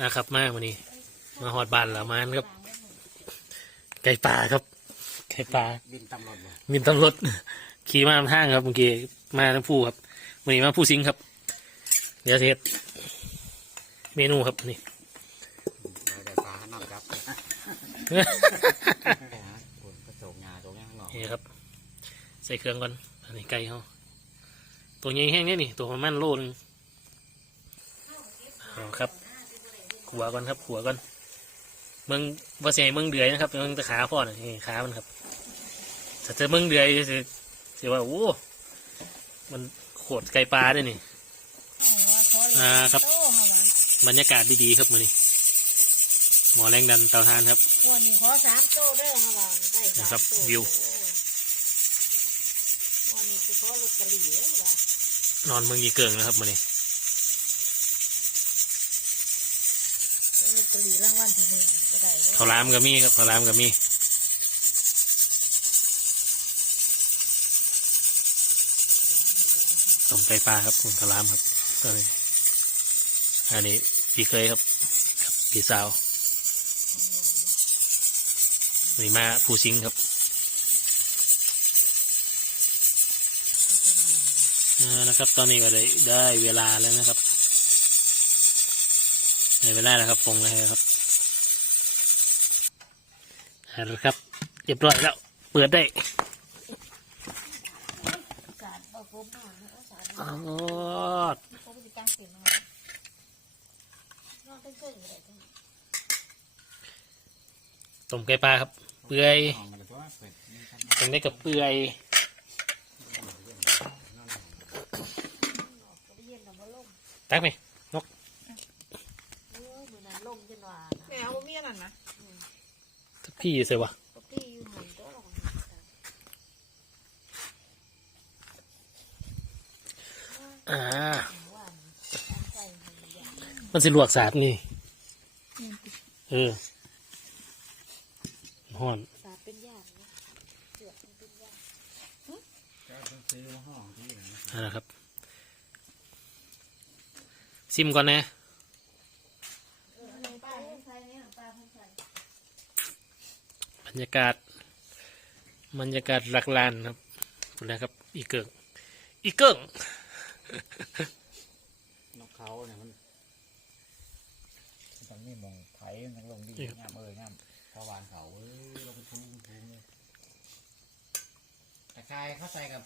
นะครับมากวันนี้ มาหอดบานแล้วมานครับ ไก่ป่าครับ ไก่ป่าบินตำรวจบ่มินตำรถขี่มาทางทางครับเมื่อกี้มาทั้งผู้ครับวันนี้มาผู้ซิงครับ เดี๋ยวเทศเมนูครับนี่เราได้ปลาน้ำครับคนกระโจกงาตรงนี้ข้างนอกนี่ครับ ใส่เครื่องก่อนอันนี้ไก่เขาตัวใหญ่แห้งเนี่ยนี่ตัวประมาณโลนึงเอาครับ ขัวก่อนครับขัวก่อนเมืองว่าเสียเมืองเดือยนะครับเมืองตะขาพ่อน่ะนี่ขามันครับถ้าเจอเมืองเดือยสิสิว่าโอ้มันโขดไก่ปลาด้วยนี่อ่าครับโตเฮาว่าบรรยากาศดีๆครับมือนี้หมอแรงดันเตาทานครับพวกนี้ขอสามโตเด้อเฮาว่าได้สามนะครับโตวิวพวกนี้สิขอลอตเตอรี่เด้อว่านอนเมืองยีเกิงนะครับมือนี้ ขอลอตเตอรี่รางวัลที่หนึ่งก็ได้เด้อข้าวหลามก็มีครับข้าวหลามก็มีต้มไก่ปลาครับผมข้าวหลามครับก็เลยอันนี้พี่เคยครับกับพี่สาวนี่มาผู้ซิงครับอ่านะครับ ตอนนี้ก็ได้ได้เวลาแล้วนะครับ ได้เวลาแล้วครับปรุงเลยครับเอาละครับเรียบร้อยแล้ว เปิดได้สารบ่ผมมาเนาะสารอ๋อผมสิกางเต็นท์มานอนเพิ่งๆได้จังต้มไก่ปลาครับ เปื่อยห้องมันเป็นได้กับเปื่อยบ่ได้เย็นน่ะบ่ลงตักไหมเออมื้อนั้น ลงจนว่าแมวบ่มีอันนั้นนะทักพี่อยู่เสียวะปกติอยู่หั่นเด้ออ่าว่าทางไปมันยากมันสิลวกสาดนี่ เออห้อน สารเป็นยากนะเสือกมันเป็นยากก็ต้องซื้อห้องที่ไหนเอันนะครับ ซิมก่อนนะ ป้าให้ใส่เนี่ยป้าให้ใส่ บ รรยากาศบรรยากาศหลักลานครับคุณนะครับ อีเกิงอีเกิงนกเขาเนี่ยมันตอนนี้มองไผ่มันลงดีงามเอ้ยงามพอวานเขาเอ้ยลงทุ่งทุ่งเลยตะไคร้เข้าใส่กับ